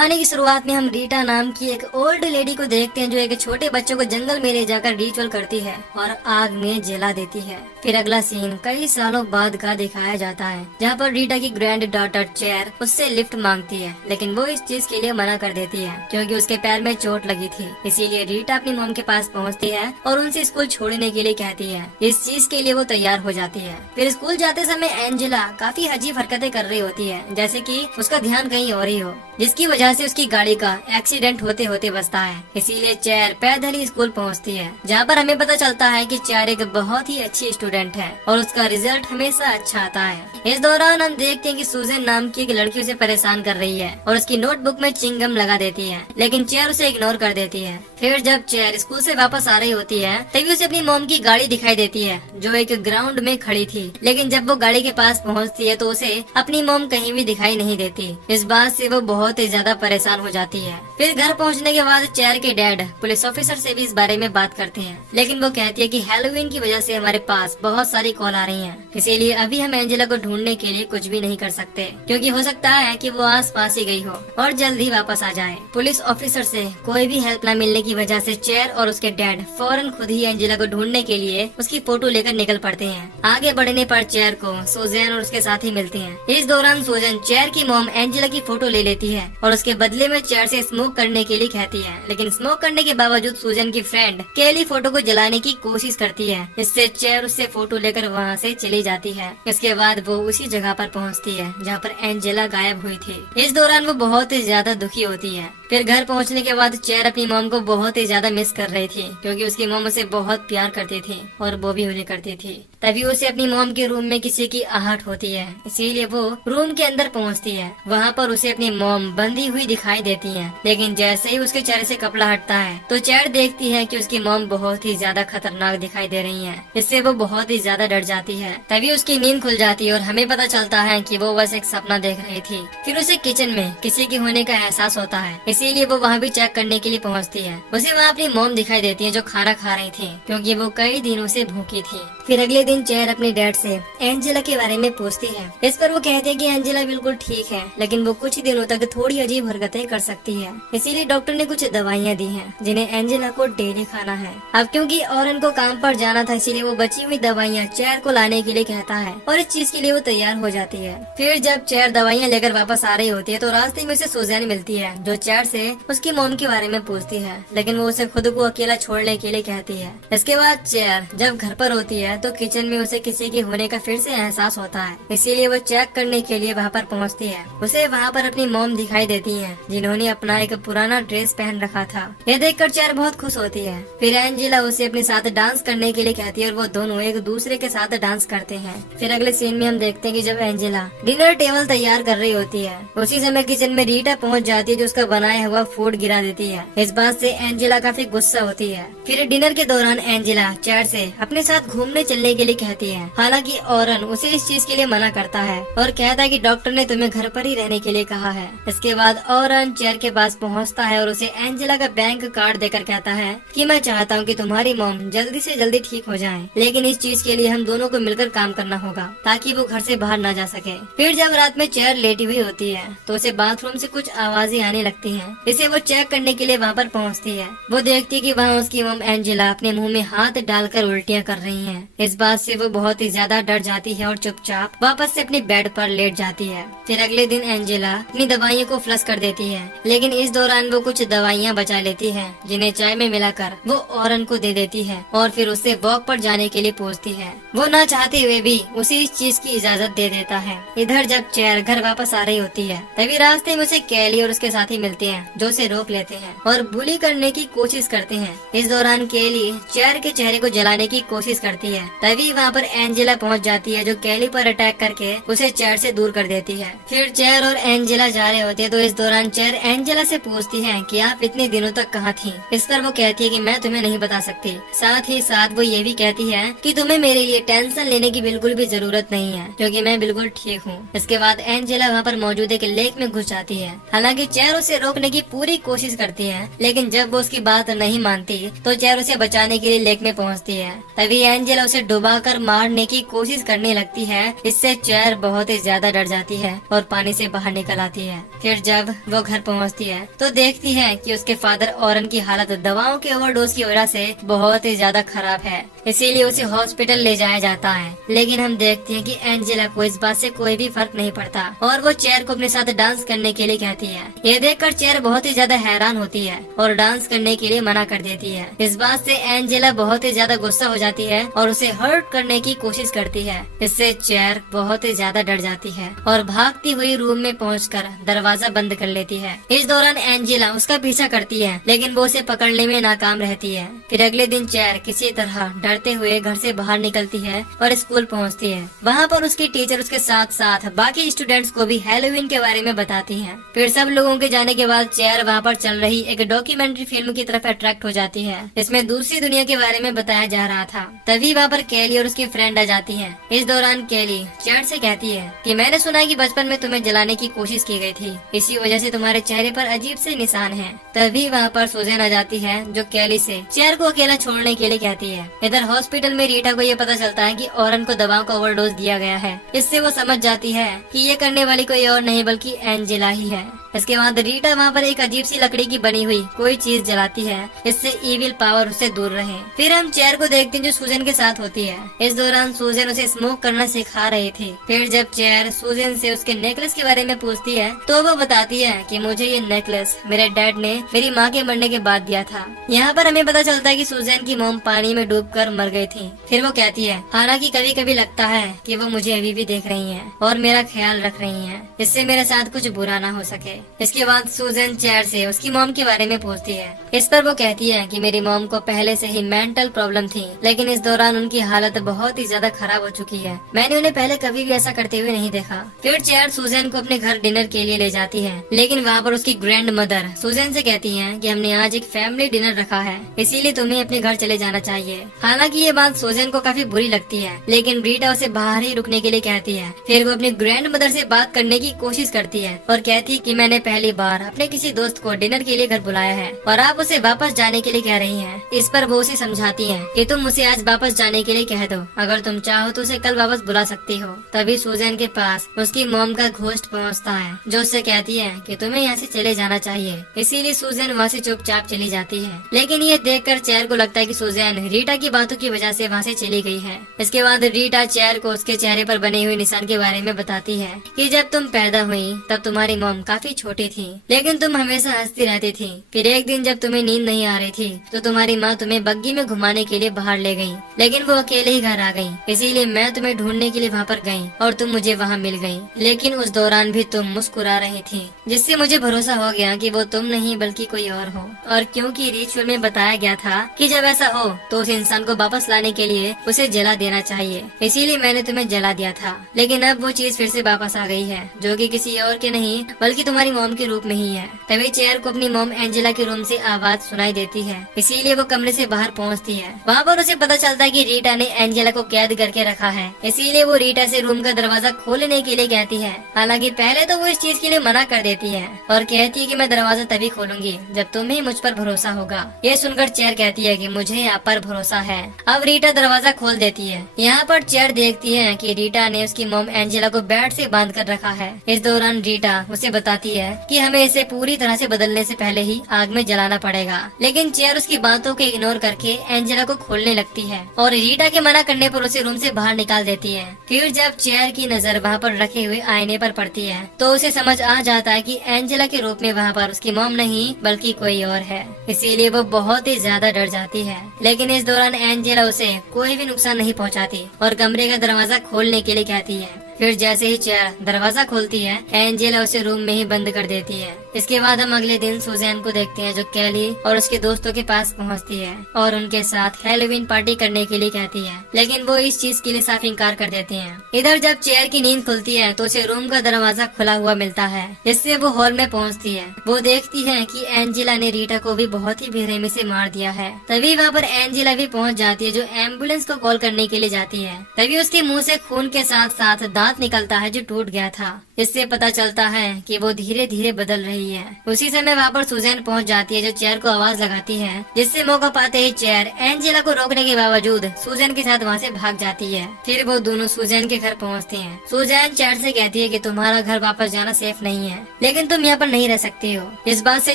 कहानी की शुरुआत में हम रीटा नाम की एक ओल्ड लेडी को देखते हैं जो एक छोटे बच्चों को जंगल में ले जाकर रिचुअल करती है और आग में जला देती है। फिर अगला सीन कई सालों बाद का दिखाया जाता है जहाँ पर रीटा की ग्रैंड डॉटर चेयर उससे लिफ्ट मांगती है, लेकिन वो इस चीज के लिए मना कर देती है क्योंकि उसके पैर में चोट लगी थी। इसीलिए रीटा अपनी मॉम के पास पहुँचती है और उनसे स्कूल छोड़ने के लिए कहती है। इस चीज के लिए वो तैयार हो जाती है। फिर स्कूल जाते समय एंजेला काफी अजीब हरकतें कर रही होती है, जैसे कि उसका ध्यान कहीं और ही हो, जिसकी वजह से उसकी गाड़ी का एक्सीडेंट होते होते बचता है। इसीलिए चेयर पैदल ही स्कूल पहुंचती है, जहां पर हमें पता चलता है कि चेयर एक बहुत ही अच्छी स्टूडेंट है और उसका रिजल्ट हमेशा अच्छा आता है। इस दौरान हम देखते हैं कि सूजन नाम की एक लड़की उसे परेशान कर रही है और उसकी नोटबुक में चिंगम लगा देती है, लेकिन चेयर उसे इग्नोर कर देती है। फिर जब चेयर स्कूल से वापस आ रही होती है तभी उसे अपनी मॉम की गाड़ी दिखाई देती है जो एक ग्राउंड में खड़ी थी, लेकिन जब वो गाड़ी के पास पहुंचती है तो उसे अपनी मॉम कहीं भी दिखाई नहीं देती। इस बात से वो बहुत ही ज्यादा परेशान हो जाती है। फिर घर पहुंचने के बाद चेयर के डैड पुलिस ऑफिसर से भी इस बारे में बात करते हैं, लेकिन वो कहती है कि हैलोवीन की वजह से हमारे पास बहुत सारी कॉल आ रही हैं, इसीलिए अभी हम एंजेला को ढूंढने के लिए कुछ भी नहीं कर सकते क्योंकि हो सकता है कि वो आस पास ही गई हो और जल्द ही वापस आ जाए। पुलिस ऑफिसर से कोई भी हेल्प न मिलने की वजह से चेयर और उसके डैड फौरन खुद ही एंजेला को ढूंढने के लिए उसकी फोटो लेकर निकल पड़ते हैं। आगे बढ़ने पर चेयर को सूजन और उसके साथी मिलते हैं। इस दौरान सूजन चेयर की मॉम एंजेला की फोटो ले लेती है और उसके बदले में चेयर से स्मोक करने के लिए कहती है, लेकिन स्मोक करने के बावजूद सूजन की फ्रेंड केली फोटो को जलाने की कोशिश करती है। इससे चेयर उससे फोटो लेकर वहाँ से चली जाती है। इसके बाद वो उसी जगह पर पहुँचती है जहाँ पर एंजेला गायब हुई थी। इस दौरान वो बहुत ही ज्यादा दुखी होती है। फिर घर पहुँचने के बाद चेयर अपनी मॉम को बहुत ही ज्यादा मिस कर रही थी क्योंकि उसकी मॉम उसे बहुत प्यार करती थी और वो भी उन्हें करती थी। तभी उसे अपनी मॉम के रूम में किसी की आहट होती है, इसीलिए वो रूम के अंदर पहुंचती है। वहाँ पर उसे अपनी मॉम बंधी हुई दिखाई देती है, लेकिन जैसे ही उसके चेहरे से कपड़ा हटता है तो चेयर देखती है कि उसकी मॉम बहुत ही ज्यादा खतरनाक दिखाई दे रही है। इससे वो बहुत ही ज्यादा डर जाती है। तभी उसकी नींद खुल जाती है और हमें पता चलता है कि वो बस एक सपना देख रही थी। फिर उसे किचन में किसी के होने का एहसास होता है, इसीलिए वो वहाँ भी चेक करने के लिए पहुँचती है। उसे वहाँ अपनी मॉम दिखाई देती है जो खाना खा रही थी क्योंकि वो कई दिनों से भूखी थी। फिर अगले दिन चेयर अपने डैड से एंजेला के बारे में पूछती है। इस पर वो कहते हैं कि एंजेला बिल्कुल ठीक है, लेकिन वो कुछ दिनों तक थोड़ी अजीब हरकतें कर सकती है, इसीलिए डॉक्टर ने कुछ दवाइयाँ दी हैं जिन्हें एंजेला को डेली खाना है। अब क्योंकि ऑरन को काम पर जाना था, इसीलिए वो बची हुई दवाइयाँ चेयर को लाने के लिए कहता है और इस चीज के लिए वो तैयार हो जाती है। फिर जब चेयर दवाइयाँ लेकर वापस आ रही होती है तो रास्ते में उसे सूजन मिलती है जो चेयर से उसकी मॉम के बारे में पूछती है, लेकिन वो उसे खुद को अकेला छोड़ने के लिए कहती है। इसके बाद चेयर जब घर पर होती है तो किचन में उसे किसी के होने का फिर से एहसास होता है, इसीलिए वो चेक करने के लिए वहाँ पर पहुँचती है। उसे वहाँ पर अपनी मॉम दिखाई देती है जिन्होंने अपना एक पुराना ड्रेस पहन रखा था। यह देखकर चेयर बहुत खुश होती है। फिर एंजेला उसे अपने साथ डांस करने के लिए कहती है और वो दोनों एक दूसरे के साथ डांस करते हैं। फिर अगले सीन में हम देखते हैं कि जब एंजेला डिनर टेबल तैयार कर रही होती है उसी समय किचन में रीटा पहुँच जाती है जो उसका बनाया हुआ फूड गिरा देती है। इस बात से एंजेला काफी गुस्सा होती है। फिर डिनर के दौरान एंजेला चेयर से अपने साथ घूमने चलने के लिए कहती है, हालांकि ऑरन उसे इस चीज के लिए मना करता है और कहता है कि डॉक्टर ने तुम्हें घर पर ही रहने के लिए कहा है। इसके बाद ऑरन चेयर के पास पहुंचता है और उसे एंजेला का बैंक कार्ड देकर कहता है कि मैं चाहता हूं कि तुम्हारी मॉम जल्दी से जल्दी ठीक हो जाए, लेकिन इस चीज के लिए हम दोनों को मिलकर काम करना होगा ताकि वो घर से बाहर न जा सके। फिर जब रात में चेयर लेटी हुई होती है तो उसे बाथरूम से कुछ आवाजें आने लगती हैं। इसे वो चेक करने के लिए वहाँ पर पहुँचती है। वो देखती है कि वहाँ उसकी मॉम एंजेला अपने मुंह में हाथ डालकर उल्टियाँ कर रही है। इस बात से वो बहुत ही ज्यादा डर जाती है और चुपचाप वापस से अपने बेड पर लेट जाती है। फिर अगले दिन एंजेला अपनी दवाइयों को फ्लश कर देती है, लेकिन इस दौरान वो कुछ दवाइयाँ बचा लेती है जिन्हें चाय में मिलाकर वो ऑरन को दे देती है और फिर उससे वॉक पर जाने के लिए पूछती है। वो ना चाहते हुए भी उसे इस चीज की इजाजत दे देता है। इधर जब चेयर घर वापस आ रही होती है तभी रास्ते में उसे केली और उसके साथी मिलते हैं जो उसे रोक लेते हैं और बुली करने की कोशिश करते हैं। इस दौरान केली चेयर के चेहरे को जलाने की कोशिश करती है। तभी वहाँ पर एंजेला पहुँच जाती है जो केली पर अटैक करके उसे चेयर से दूर कर देती है। फिर चेयर और एंजेला जा रहे होते हैं तो इस दौरान चेयर एंजेला से पूछती है कि आप इतने दिनों तक कहाँ थी। इस पर वो कहती है कि मैं तुम्हें नहीं बता सकती। साथ ही साथ वो ये भी कहती है कि तुम्हें मेरे लिए टेंशन लेने की बिल्कुल भी जरूरत नहीं है क्योंकि मैं बिल्कुल ठीक हूँ। इसके बाद एंजेला वहाँ पर मौजूद एक लेक में घुस जाती है। हालांकि चेयर उसे रोक रोकने की पूरी कोशिश करती है, लेकिन जब वो उसकी बात नहीं मानती तो चेयर उसे बचाने के लिए लेक में पहुंचती है। तभी एंजेला उसे डुबाकर मारने की कोशिश करने लगती है। इससे चेयर बहुत ही ज्यादा डर जाती है और पानी से बाहर निकल आती है। फिर जब वो घर पहुंचती है तो देखती है कि उसके फादर ऑरन की हालत दवाओं के ओवरडोज की वजह से बहुत ही ज्यादा खराब है, इसीलिए उसे हॉस्पिटल ले जाया जाता है। लेकिन हम देखते हैं कि एंजेला को इस बात से कोई भी फर्क नहीं पड़ता और वो चेयर को अपने साथ डांस करने के लिए कहती है। ये देखकर चेयर बहुत ही ज्यादा हैरान होती है और डांस करने के लिए मना कर देती है। इस बात से एंजेला बहुत ही ज्यादा गुस्सा हो जाती है और उसे हर्ट करने की कोशिश करती है। इससे चेयर बहुत ही ज्यादा डर जाती है और भागती हुई रूम में पहुंचकर दरवाजा बंद कर लेती है। इस दौरान एंजेला उसका पीछा करती है, लेकिन वो उसे पकड़ने में नाकाम रहती है। फिर अगले दिन चेयर किसी तरह डरते हुए घर से बाहर निकलती है और स्कूल पहुंचती है। वहाँ पर उसकी टीचर उसके साथ साथ बाकी स्टूडेंट्स को भी हैलोवीन के बारे में बताती है। फिर सब लोगों के जाने के बाद चेयर वहाँ पर चल रही एक डॉक्यूमेंट्री फिल्म की तरफ अट्रैक्ट हो जाती है। इसमें दूसरी दुनिया के बारे में बताया जा रहा था। तभी वहाँ पर केली और उसकी फ्रेंड आ जाती है। इस दौरान केली चेयर से कहती है कि मैंने सुना है कि बचपन में तुम्हें जलाने की कोशिश की गई थी, इसी वजह से तुम्हारे चेहरे पर अजीब से निशान हैं। तभी वहाँ पर सुजैन आ जाती है जो केली से चेयर को अकेला छोड़ने के लिए कहती है। इधर हॉस्पिटल में रीटा को ये पता चलता है कि ऑरन को दवाओं का ओवरडोज दिया गया है। इससे वो समझ जाती है कि ये करने वाली कोई और नहीं बल्कि एंजेला ही है। इसके बाद रीटा वहाँ पर एक अजीब सी लकड़ी की बनी हुई कोई चीज जलाती है, इससे इविल पावर उससे दूर रहे। फिर हम चेयर को देखते हैं जो सुजैन के साथ होती है। इस दौरान सुजैन उसे स्मोक करना सिखा रही थी। फिर जब चेयर सुजैन से उसके नेकलेस के बारे में पूछती है तो वो बताती है कि मुझे ये नेकलेस मेरे डैड ने मेरी माँ के मरने के बाद दिया था। यहाँ पर हमें पता चलता है कि सुजैन की मॉम पानी में डूबकर मर गई थी। फिर वो कहती है हालांकि कभी कभी लगता है कि वो मुझे अभी भी देख रही हैं और मेरा ख्याल रख रही हैं, इससे मेरे साथ कुछ बुरा ना हो सके। इसके बाद सुजैन चेयर से उसकी मॉम के बारे में पूछती है। इस पर वो कहती है कि मेरी मॉम को पहले से ही मेंटल प्रॉब्लम थी, लेकिन इस दौरान उनकी हालत बहुत ही ज्यादा खराब हो चुकी है। मैंने उन्हें पहले कभी भी ऐसा करते हुए नहीं देखा। फिर चेयर सुजैन को अपने घर डिनर के लिए ले जाती है, लेकिन वहाँ पर उसकी ग्रैंड मदर सुजैन से कहती है कि हमने आज एक फैमिली डिनर रखा है, इसीलिए तुम्हें अपने घर चले जाना चाहिए। हालांकि ये बात सुजैन को काफी बुरी लगती है, लेकिन रीटा उसे बाहर ही रुकने के लिए कहती है। फिर वो अपनी ग्रैंड मदर से बात करने की कोशिश करती है और कहती कि मैंने पहली बार अपने किसी दोस्त को डिनर के लिए घर बुलाया है और आप उसे वापस जाने के लिए कह रही हैं। इस पर वो उसे समझाती है कि तुम उसे आज वापस जाने के लिए कह दो, अगर तुम चाहो तो उसे कल वापस बुला सकती हो। तभी सुजैन के पास उसकी मॉम का घोस्ट पहुंचता है जो उससे कहती है कि तुम्हें यहाँ से चले जाना चाहिए। इसीलिए सुजैन वहाँ से चुपचाप चली जाती है, लेकिन ये देखकर चेयर को लगता है कि सुजैन रीटा की बातों की वजह से वहाँ से चली गई है। इसके बाद रीटा चेयर को उसके चेहरे पर बने हुए निशान के बारे में बताती है कि जब तुम पैदा हुई तब तुम्हारी मॉम काफी छोटी थी, लेकिन तुम हमेशा हंसती रहती थी। फिर एक दिन जब तुम्हें नींद नहीं आ रही थी तो तुम्हारी माँ तुम्हें बग्गी में घुमाने के लिए बाहर ले गई, लेकिन वो अकेले ही घर आ गई। इसीलिए मैं तुम्हें ढूंढने के लिए वहाँ पर गई और तुम मुझे वहाँ मिल गई, लेकिन उस दौरान भी तुम मुस्कुरा रही थी, जिससे मुझे भरोसा हो गया कि वो तुम नहीं बल्कि कोई और हो। और क्योंकि रिचुअल में बताया गया था कि जब ऐसा हो तो उस इंसान को वापस लाने के लिए उसे जला देना चाहिए, इसीलिए मैंने तुम्हें जला दिया था। लेकिन अब वो चीज फिर से वापस आ गई है, जो कि किसी और के नहीं बल्कि तुम्हारी मॉम के रूप में ही है। तभी चेयर को अपनी मॉम एंजेला के रूम से आवाज सुनाई देती है, इसीलिए वो कमरे से बाहर पहुंचती है। वहाँ पर उसे पता चलता है कि रीटा ने एंजेला को कैद करके रखा है, इसीलिए वो रीटा से रूम का दरवाजा खोलने के लिए कहती है। हालांकि पहले तो वो इस चीज के लिए मना कर देती है और कहती है कि मैं दरवाजा तभी खोलूंगी जब तुम्हें मुझ पर भरोसा होगा। ये सुनकर चेयर कहती है कि मुझे आप पर भरोसा है। अब रीटा दरवाजा खोल देती है। यहाँ पर चेयर देखती है कि रीटा ने उसकी मॉम एंजेला को बेड से बांध कर रखा है। इस दौरान रीटा उसे बताती है कि हमें इसे पूरी तरह से बदलने से पहले ही आग में जलाना पड़ेगा, लेकिन चेयर उसकी बातों को इग्नोर करके एंजेला को खोलने लगती है और रीटा के मना करने पर उसे रूम से बाहर निकाल देती है। फिर जब चेयर की नजर वहाँ पर रखे हुए आईने पर पड़ती है तो उसे समझ आ जाता है कि एंजेला के रूप में वहाँ पर उसकी मॉम नहीं बल्कि कोई और है, इसीलिए वो बहुत ही ज्यादा डर जाती है। लेकिन इस दौरान एंजेला उसे कोई भी नुकसान नहीं पहुँचाती और कमरे का दरवाजा खोलने के लिए कहती है। फिर जैसे ही चेयर दरवाजा खोलती है एंजेला उसे रूम में ही बंद कर देती है। इसके बाद हम अगले दिन सुजैन को देखते हैं जो केली और उसके दोस्तों के पास पहुंचती है और उनके साथ हैलोवीन पार्टी करने के लिए कहती है, लेकिन वो इस चीज के लिए साफ इनकार कर देते हैं। इधर जब चेयर की नींद खुलती है तो उसे रूम का दरवाजा खुला हुआ मिलता है, जिससे वो हॉल में पहुंचती है। वो देखती है कि एंजेला ने रीटा को भी बहुत ही बेरहमी से मार दिया है। तभी वहाँ पर एंजेला भी पहुँच जाती है जो एम्बुलेंस को कॉल करने के लिए जाती है। तभी उसके मुँह से खून के साथ साथ दांत हाथ निकलता है जो टूट गया था। इससे पता चलता है कि वो धीरे धीरे बदल रही है। उसी समय वहाँ पर सुजैन पहुँच जाती है जो चेयर को आवाज लगाती है, जिससे मौका पाते ही चेयर एंजेला को रोकने के बावजूद सुजैन के साथ वहाँ से भाग जाती है। फिर वो दोनों सुजैन के घर पहुँचते हैं। सुजैन चेयर से कहती है कि तुम्हारा घर वापस जाना सेफ नहीं है, लेकिन तुम यहाँ पर नहीं रह सकते हो। इस बात से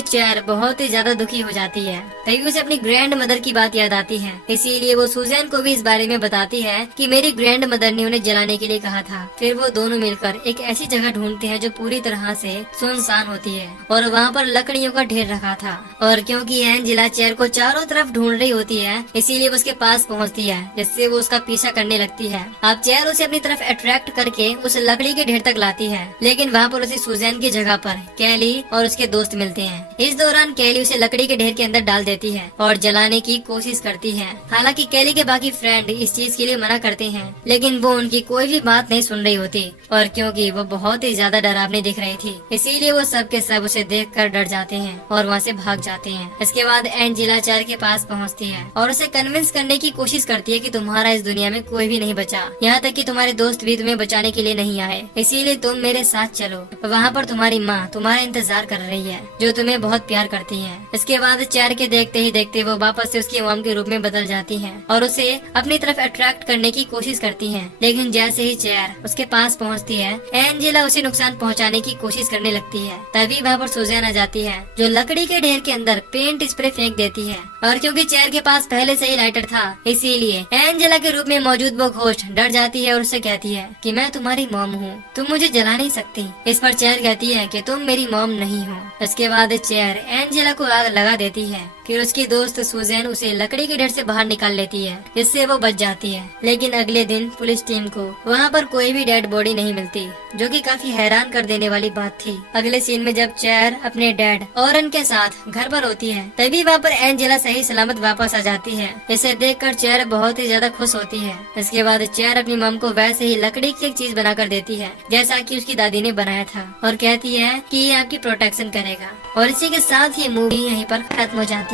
चेयर बहुत ही ज्यादा दुखी हो जाती है। तभी उसे अपनी ग्रैंड मदर की बात याद आती है, इसीलिए वो सुजैन को भी इस बारे में बताती है कि मेरी ग्रैंड मदर ने उन्हें जलाने के लिए कहा था। फिर वो दोनों मिलकर एक ऐसी जगह ढूंढते हैं जो पूरी तरह से सुनसान होती है और वहाँ पर लकड़ियों का ढेर रखा था। और क्योंकि एंजेला चेयर को चारों तरफ ढूंढ रही होती है, इसीलिए वो उसके पास पहुँचती है, जिससे वो उसका पीछा करने लगती है। अब चेयर उसे अपनी तरफ अट्रैक्ट करके उस लकड़ी के ढेर तक लाती है, लेकिन वहाँ पर उसे सुजैन की जगह पर कैली और उसके दोस्त मिलते हैं। इस दौरान कैली उसे लकड़ी के ढेर के अंदर डाल देती है और जलाने की कोशिश करती है। हालांकि कैली के बाकी फ्रेंड इस चीज के लिए मना करते हैं, लेकिन वो उनकी कोई भी बात नहीं सुन रही होती। और क्योंकि वो बहुत ही ज्यादा डरावनी दिख रही थी, इसीलिए वो सब के सब उसे देखकर डर जाते हैं और वहाँ से भाग जाते हैं। इसके बाद एंजेला चेयर के पास पहुँचती है और उसे कन्विंस करने की कोशिश करती है कि तुम्हारा इस दुनिया में कोई भी नहीं बचा, यहाँ तक कि तुम्हारे दोस्त भी तुम्हें बचाने के लिए नहीं आए, इसीलिए तुम मेरे साथ चलो। वहाँ पर तुम्हारी माँ तुम्हारा इंतजार कर रही है, जो तुम्हें बहुत प्यार करती है। इसके बाद चेयर के देखते ही देखते वो वापस से उसकी मॉम के रूप में बदल जाती है और उसे अपनी तरफ अट्रैक्ट करने की कोशिश करती है। लेकिन जैसे ही चेयर उसके पास पहुँचती है, एंजेला उसे नुकसान पहुँचाने की कोशिश करने लगती है। तभी वहाँ पर सुजैन आ जाती है, जो लकड़ी के ढेर के अंदर पेंट स्प्रे फेंक देती है। और क्योंकि चेयर के पास पहले से ही लाइटर था, इसीलिए एंजेला के रूप में मौजूद वो घोस्ट डर जाती है और उससे कहती है कि मैं तुम्हारी मॉम हूँ, तुम मुझे जला नहीं सकती। इस पर चेयर कहती है कि तुम मेरी मॉम नहीं हो। इसके बाद चेयर एंजेला को आग लगा देती है। फिर उसकी दोस्त सुजैन उसे लकड़ी के ढेर से बाहर निकाल लेती है, जिससे वो बच जाती है। लेकिन अगले दिन पुलिस टीम को वहाँ पर कोई भी डेड बॉडी नहीं मिलती, जो कि काफी हैरान कर देने वाली बात थी। अगले सीन में जब चेयर अपने डैड ऑरन के साथ घर पर होती है, तभी वहाँ पर एंजेला सही सलामत वापस आ जाती है। इसे देखकर चेयर बहुत ही ज्यादा खुश होती है। इसके बाद चेयर अपनी मम को वैसे ही लकड़ी की एक चीज बना कर देती है, जैसा कि उसकी दादी ने बनाया था, और कहती है कि ये आपकी प्रोटेक्शन करेगा। और इसी के साथ ही मूवी यहीं पर खत्म हो जाती है।